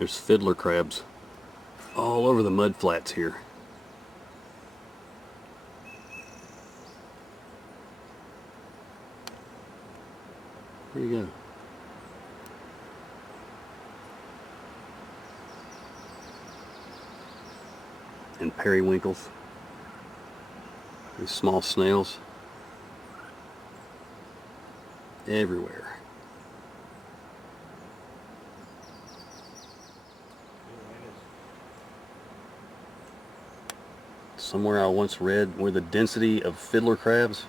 There's fiddler crabs all over the mud flats here. Where you go? And periwinkles. These small snails. Everywhere. Somewhere I once read where the density of fiddler crabs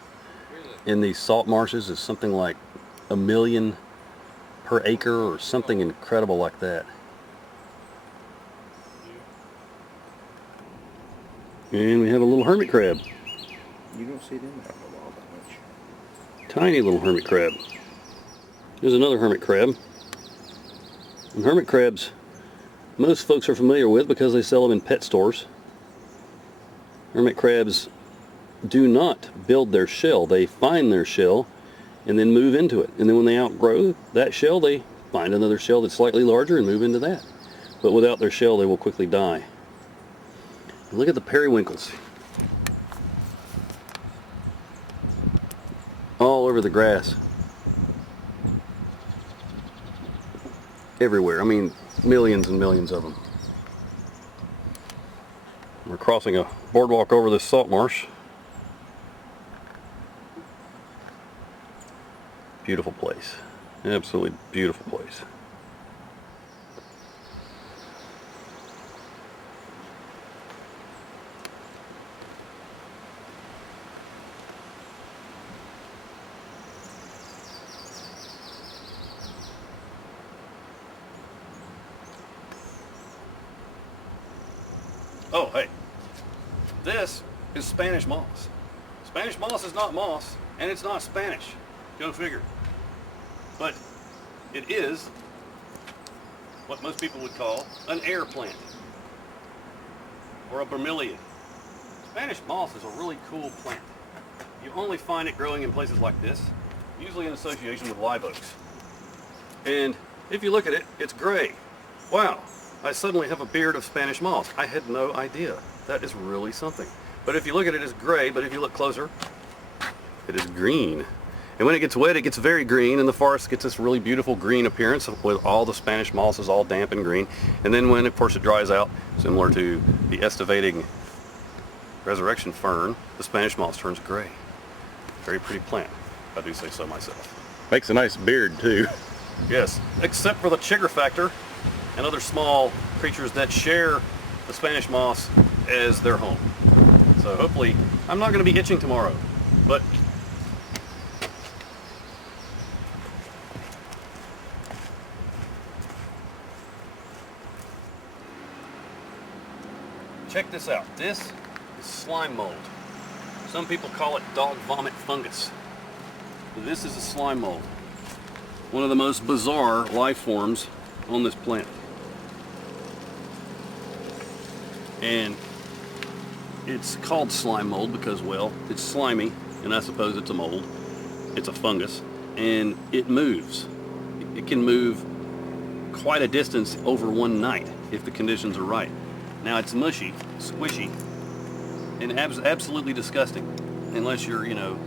in these salt marshes is something like 1 million per acre or something incredible like that. And we have a little hermit crab. You don't see them out in the wild that much. Tiny little hermit crab. There's another hermit crab. And hermit crabs, most folks are familiar with because they sell them in pet stores. Hermit crabs do not build their shell. They find their shell and then move into it. And then when they outgrow that shell, they find another shell that's slightly larger and move into that. But without their shell, they will quickly die. And look at the periwinkles. All over the grass. Everywhere. I mean, millions and millions of them. We're crossing a boardwalk over this salt marsh. Beautiful place. Absolutely beautiful place. Oh, hey, this is Spanish moss. Spanish moss is not moss, and it's not Spanish. Go figure. But it is what most people would call an air plant, or a bromeliad. Spanish moss is a really cool plant. You only find it growing in places like this, usually in association with live oaks. And if you look at it, it's gray. Wow. I suddenly have a beard of Spanish moss. I had no idea. That is really something. But if you look at it, it's gray, but if you look closer, it is green. And when it gets wet, it gets very green, and the forest gets this really beautiful green appearance with all the Spanish moss is all damp and green. And then when, of course, it dries out, similar to the estivating resurrection fern, the Spanish moss turns gray. Very pretty plant, if I do say so myself. Makes a nice beard, too. Yes, except for the chigger factor and other small creatures that share the Spanish moss as their home. So hopefully, I'm not going to be itching tomorrow, but check this out. This is slime mold. Some people call it dog vomit fungus. But this is a slime mold. One of the most bizarre life forms on this plant. And it's called slime mold because, well, it's slimy, and I suppose it's a mold. It's a fungus, and it moves. It can move quite a distance over one night if the conditions are right. Now, it's mushy, squishy, and absolutely disgusting, unless you're, you know,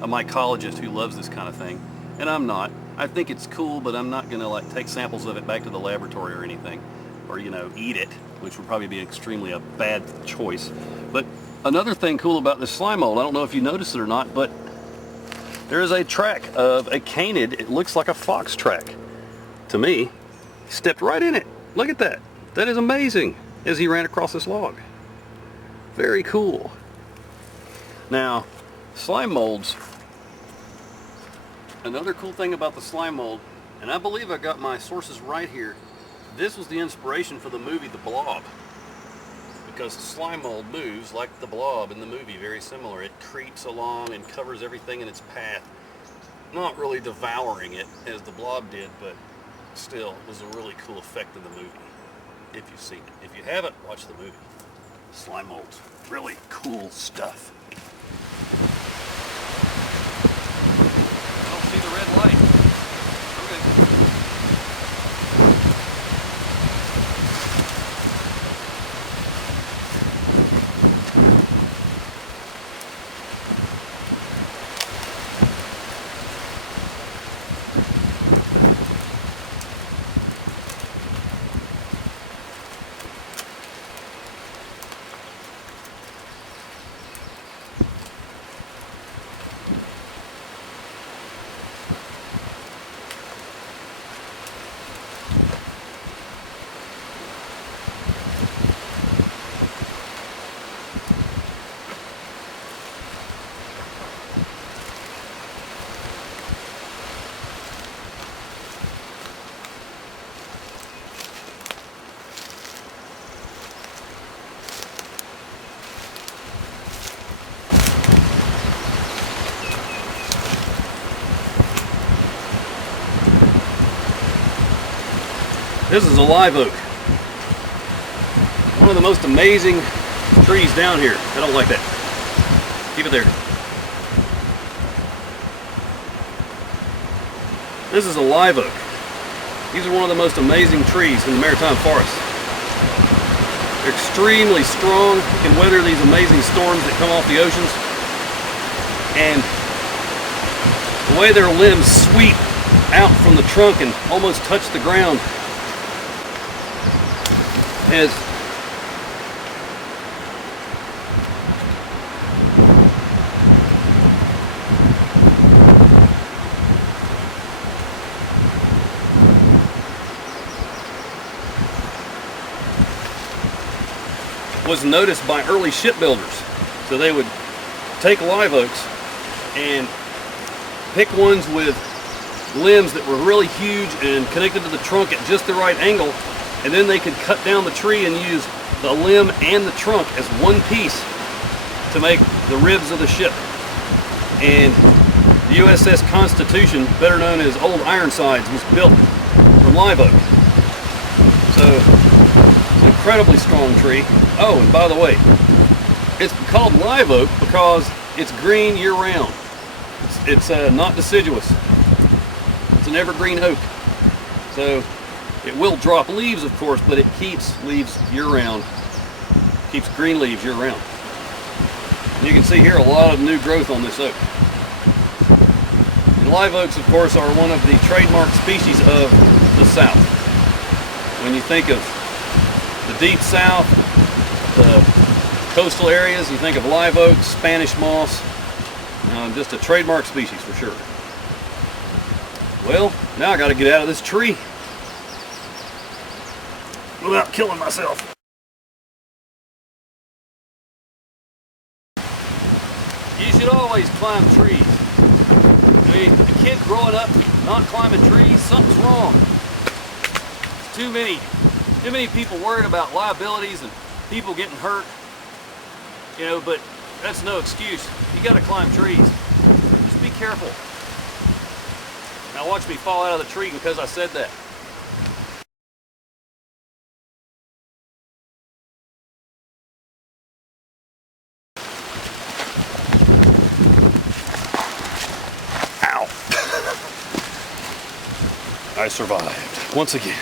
a mycologist who loves this kind of thing. And I'm not. I think it's cool, but I'm not gonna like take samples of it back to the laboratory or anything, or, you know, eat it, which would probably be extremely a bad choice. But another thing cool about this slime mold, I don't know if you noticed it or not, but there is a track of a canid. It looks like a fox track to me. He stepped right in it. Look at that. That is amazing, as he ran across this log. Very cool. Now, slime molds, another cool thing about the slime mold, and I believe I got my sources right here, this was the inspiration for the movie The Blob, because slime mold moves like the blob in the movie, very similar. It creeps along and covers everything in its path, not really devouring it as the blob did, but still, it was a really cool effect in the movie, if you've seen it. If you haven't, watch the movie. Slime molds, really cool stuff. I don't see the red light. Okay. This is a live oak. One of the most amazing trees down here. I don't like that. Keep it there. This is a live oak. These are one of the most amazing trees in the maritime forest. They're extremely strong, can weather these amazing storms that come off the oceans. And the way their limbs sweep out from the trunk and almost touch the ground was noticed by early shipbuilders. So they would take live oaks and pick ones with limbs that were really huge and connected to the trunk at just the right angle, and then they could cut down the tree and use the limb and the trunk as one piece to make the ribs of the ship. And the USS Constitution, better known as Old Ironsides, was built from live oak. So it's an incredibly strong tree. Oh, and by the way, it's called live oak because it's green year-round. It's not deciduous. It's an evergreen oak. So it will drop leaves, of course, but it keeps leaves year-round. Keeps green leaves year-round. You can see here a lot of new growth on this oak. And live oaks, of course, are one of the trademark species of the South. When you think of the deep South, the coastal areas, you think of live oaks, Spanish moss, just a trademark species for sure. Well, now I got to get out of this tree without killing myself. You should always climb trees. I mean, a kid growing up not climbing trees, something's wrong. Too many people worried about liabilities and people getting hurt, you know, but that's no excuse. You got to climb trees. Just be careful. Now watch me fall out of the tree because I said that. Ow. I survived once again.